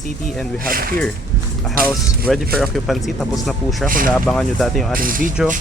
City, and we have here a house ready for occupancy. Tapos na po siya. Kung naabangan nyo dati yung ating video,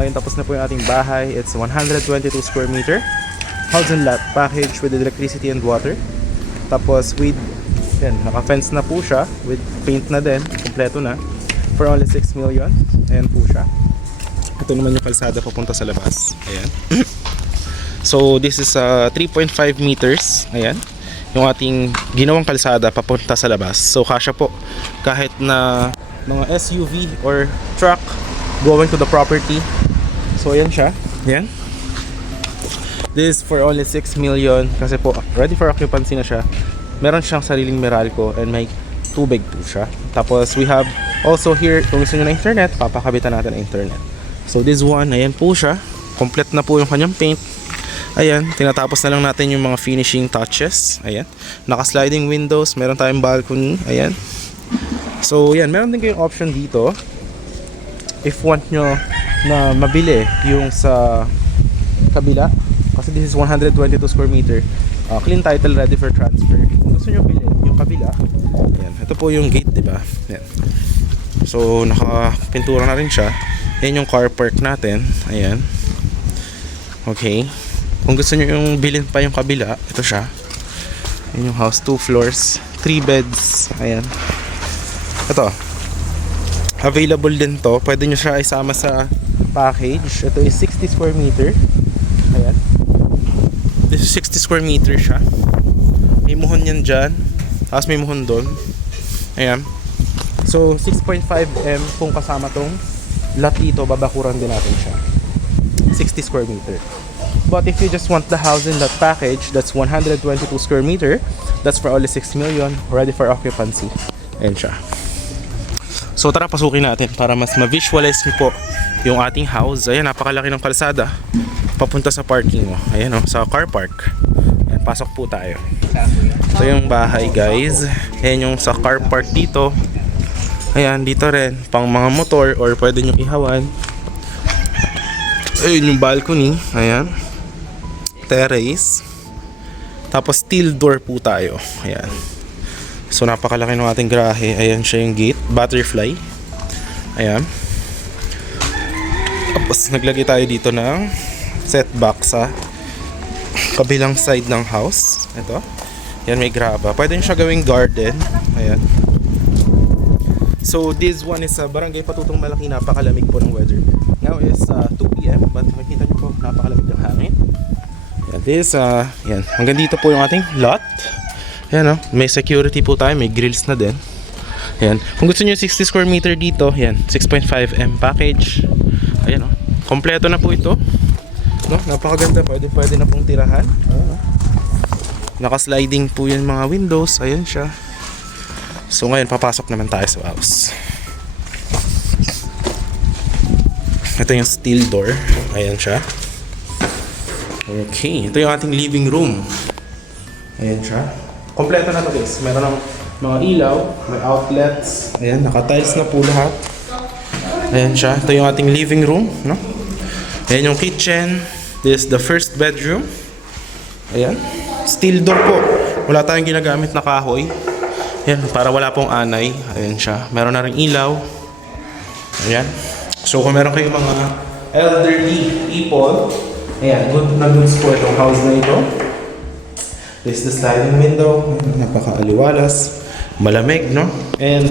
ngayon tapos na po yung ating bahay. It's 122 square meter house and lot package with electricity and water. Tapos with yan, naka-fence na po siya with paint na din, kompleto na, for only 6 million. Ayan po siya. Ito naman yung kalsada papunta sa labas. Ayan. So this is 3.5 meters. Ayan, yung ating ginawang kalsada papunta sa labas. So kasya po kahit na mga SUV or truck going to the property. So ayan siya. Ayan. This is for only 6 million kasi po ready for occupancy na siya. Meron siyang sariling Meralco and may tubig po siya. Tapos we have also here, kung gusto nyo na internet, papakabitan natin ang internet. So this one, ayan po siya. Complete na po yung kanyang paint. Ayan, tinatapos na lang natin yung mga finishing touches. Ayan, naka-sliding windows, meron tayong balcony. Ayan. So yan, meron din kayong option dito if want nyo na mabili yung sa kabila. Kasi this is 122 square meter. Clean title, ready for transfer. Kung gusto nyo bilhin yung kabila, ayan, ito po yung gate, diba? Ayan. So nakapintura na rin siya. Ayan yung car park natin. Ayan. Okay. Kung gusto nyo yung bilhin pa yung kabila, ito siya. Ayan yung house, 2 floors, 3 beds. Ayan. Ito, available din to. Pwede nyo siya isama sa package. Ito is 60 square meter. Ayan. This is 60 square meter siya. May muhon yan dyan. Tapos may muhon doon. Ayan. So 6.5M kung kasama tong lot dito, babakuran din natin siya. 60 square meter. But if you just want the house in that package, that's 122 square meter. That's for only 6 million, ready for occupancy. Ayan siya. So tara, pasukin natin para mas ma-visualize niyo po yung ating house. Ayan, napakalaki ng kalsada papunta sa parking mo. Ayan o, sa car park. Ayan, pasok po tayo. So yung bahay, guys. Ayan yung sa car park dito. Ayan, dito rin pang mga motor or pwede nyo ihawan. Ayan yung balcony. Ayan, terrace. Tapos steel door po tayo. Ayan. So napakalaki ng ating garahe. Ayan siya yung gate, butterfly. Ayan. Tapos naglagay tayo dito ng setback sa kabilang side ng house. Ito. Ayan, may graba. Pwede nyo siya gawing garden. Ayan. So this one is Barangay Patutong Malaki. Napakalamig po ng weather. Now is 2 PM, but makikita nyo po napakalamig ng hangin. Ayan, this yan. Hanggang dito po yung ating lot. Ayan, may security po tayo, may grills na din. Ayan. Kung gusto niyo 60 square meter dito, ayan, 6.5M package. Ayan, kompleto na po ito. No, napakaganda, pwede na pong tirahan. Naka-sliding po yung mga windows. Ayan siya. So ngayon papasok naman tayo sa house. Ito yung steel door. Ayan siya. Okay, ito yung ating living room. Ayan siya. Kompleto na to, guys. Meron ng mga ilaw, may outlets. Ayan, naka-tiles na po lahat. Ayan siya. Ito yung ating living room, no? Ayan yung kitchen. This is the first bedroom. Ayan. Steel door po. Wala tayong ginagamit na kahoy. Ayan, para wala pong anay. Ayan siya. Meron na ring ilaw. Ayan. So kung meron kayong mga elderly people, ayan, good na goods po itong house na ito. This is the sliding window. Napaka-aliwalas. Malamig, no? And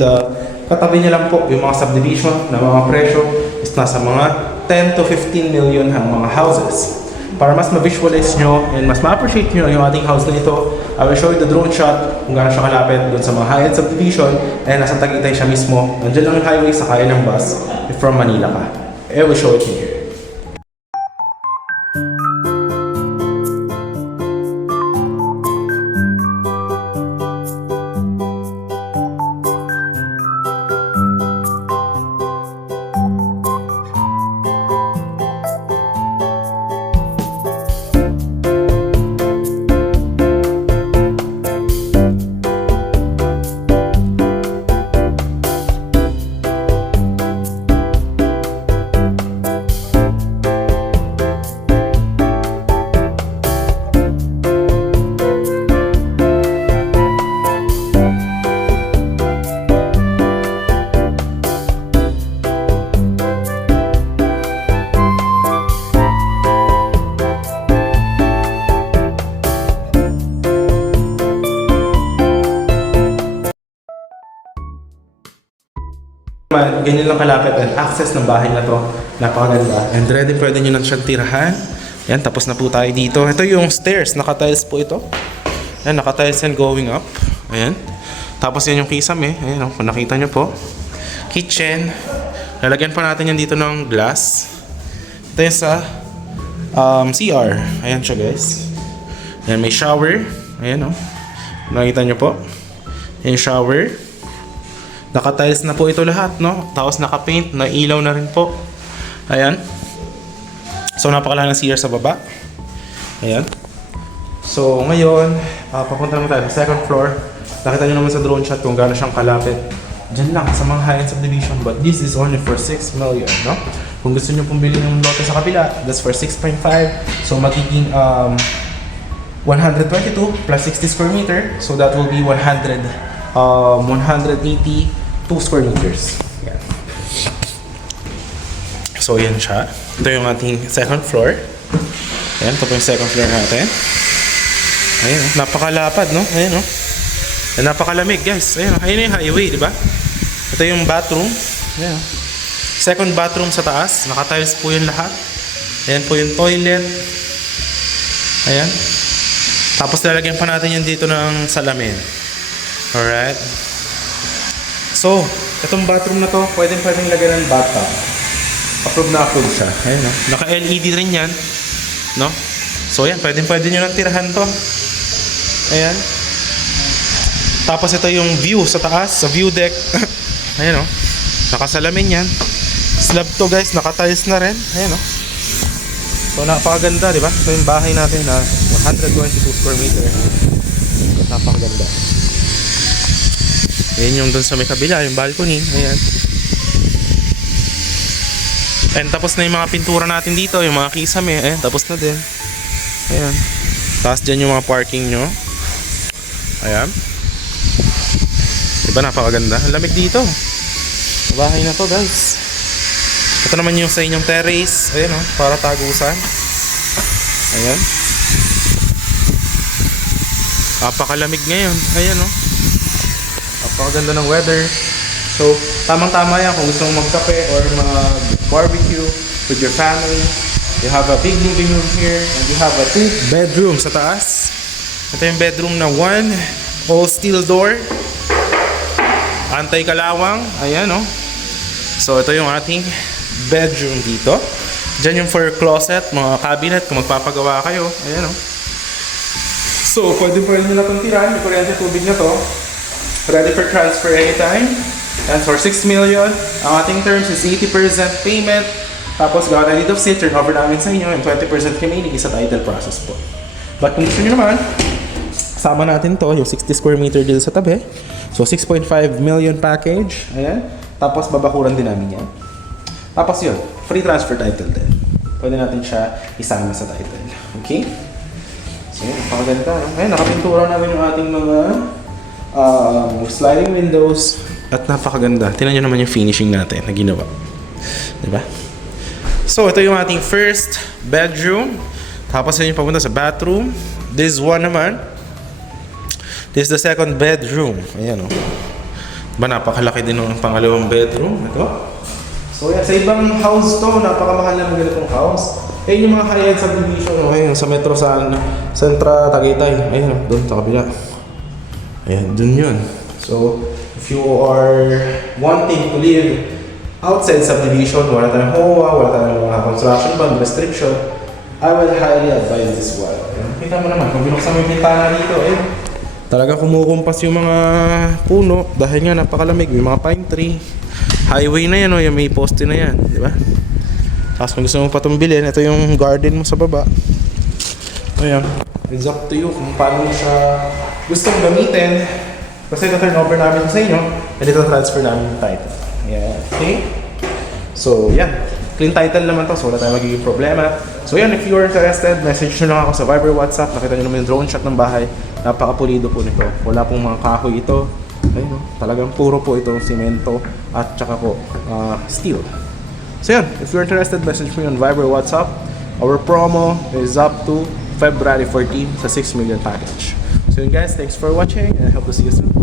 katabi niya lang po yung mga subdivision na mga presyo is nasa mga 10 to 15 million ang mga houses. Para mas ma-visualize nyo and mas ma-appreciate nyo yung ating house na ito, I will show you the drone shot kung gaano siya kalapit doon sa mga high-end subdivision. And nasa Tagaytay siya mismo. Nandiyan lang yung highway, sakay ng bus if from Manila ka. I will show it to you. naman, ganyan lang kalapit ang access ng bahay na to. Napakaganda. And ready pwede nyo na siyang tirahan. Yan, tapos na po tayo dito. Ito yung stairs, naka-tiles po ito. Yan, naka-tiles and going up. Ayan. Tapos yan yung kisame. Ayan, kung nakita nyo po. Kitchen. Lalagyan pa natin yan dito ng glass. Ito yung sa CR. Ayan siya, guys. Ayan, may shower. Ayan, oh. Nakita nyo po. Ayan, shower. Naka-tiles na po ito lahat, no? Tapos naka-paint, na ilaw na rin po. Ayan. So, napakalaki ng CR sa baba. Ayan. So, ngayon, papunta naman tayo sa second floor. Nakita nyo naman sa drone shot kung gaano siyang kalapit. Diyan lang, sa mga high-end subdivision. But this is only for 6 million, no? Kung gusto nyo pong bilhin yung lote sa kapila, that's for 6.5. So, magiging 122 plus 60 square meter. So that will be 182 square meters. Yan. So yan siya. Ito yung ating second floor. Ayan, ito po yung second floor natin. Ayan, napakalapad, no? Ayan, no? Ayan, napakalamig, guys. Ayan, ayan yung highway, di ba? Ito yung bathroom. Ayan. Second bathroom sa taas. Naka-tiles po yung lahat. Ayan po yung toilet. Ayan. Tapos lalagyan pa natin yan dito ng salamin. Alright. So, itong bathroom na to, pwedeng lagyan ng bathtub. Approve na approve siya. Ayan, no? Naka-LED rin yan. No? So, yan. Pwede nyo nang tirahan to. Ayan. Tapos ito yung view sa taas, sa view deck. Ayan, no? Nakasalamin yan. Slab to, guys. Naka-tiles na rin. Ayan, no? So, napakaganda, di ba? Ito yung bahay natin na 122 square meter. Napakaganda. Ayan yung dun sa may kabila, yung balcony. Ayan. And tapos na yung mga pintura natin dito, yung mga kisame. Ayan, tapos na din. Ayan. Tapos dyan yung mga parking nyo. Ayan. Diba, napakaganda. Ang lamig dito. Bahay na to, guys. Ito naman yung sa inyong terrace. Ayan, oh, para tagusan. Ayan. Napakalamig ngayon. Ayan, oh. Napakaganda ng weather. So, tamang-tama yan kung gusto mong magkape or mag-barbecue with your family. You have a big living room here and you have a 2 bedroom sa taas. Ito yung bedroom na 1 all steel door. Anti-kalawang. Ayan, oh. So, ito yung ating bedroom dito. Diyan yung for closet, mga cabinet kung magpapagawa kayo. Ayan, oh. So, pwede nyo na itong tirahan. May kuryente tubig na to. Ready for transfer anytime. And for 6 million, ang ating terms is 80% payment. Tapos, gawa na deed of sale, turn over namin sa inyo. And 20% remaining is sa title process po. But kung gusto nyo naman, sama natin to, yung 60 square meter deal sa tabi. So, 6.5 million package. Ayan. Tapos, babakuran din namin yan. Tapos yun, free transfer title din. Pwede natin siya isama sa title. Okay? So yun, napakaganda. Ayun, nakapintura namin yung ating mga sliding windows. At napakaganda. Tingnan nyo naman yung finishing natin na ginawa. Diba? So ito yung ating first bedroom. Tapos yun yung papunta sa bathroom. This one naman. This is the second bedroom. Ayan, o. Diba, napakalaki din ng pangalawang bedroom. Ito. So yan, sa ibang house to, napakamahal na ng ganitong house. Ayun yung mga high-end subdivision, okay, sa Metro Centra, Tagaytay. Ayun, doon sa kabila. Ayan, doon yun. So, if you are wanting to live outside subdivision, wala tayong HOA, wala tayong mga construction bond restriction, I will highly advise this one. Kita mo naman, kung binuksan mo yung bintana dito, talaga kumukumpas yung mga puno dahil nga napakalamig, may mga pine tree. Highway na yan, yung may poste na yan, di ba? Tapos kung gusto mo patumbilin, ito yung garden mo sa baba. Ayan, it's up to you kung paano mo siya gustong gamitin. Kasi ito turn over namin sa inyo, and ito transfer namin yung title. Ayan, okay? So, yan. Clean title naman to, so wala tayong magiging problema. So yan, if you are interested, message nyo lang ako sa Viber, WhatsApp. Nakita nyo naman yung drone shot ng bahay. Napakapulido po nito. Wala pong mga kahoy ito. Ayun, talagang puro po ito simento at tsaka po steel. So yan, if you're interested, message me on Viber, WhatsApp. Our promo is up to February 14 sa 6 million package. So yun guys, thanks for watching and I hope to see you soon.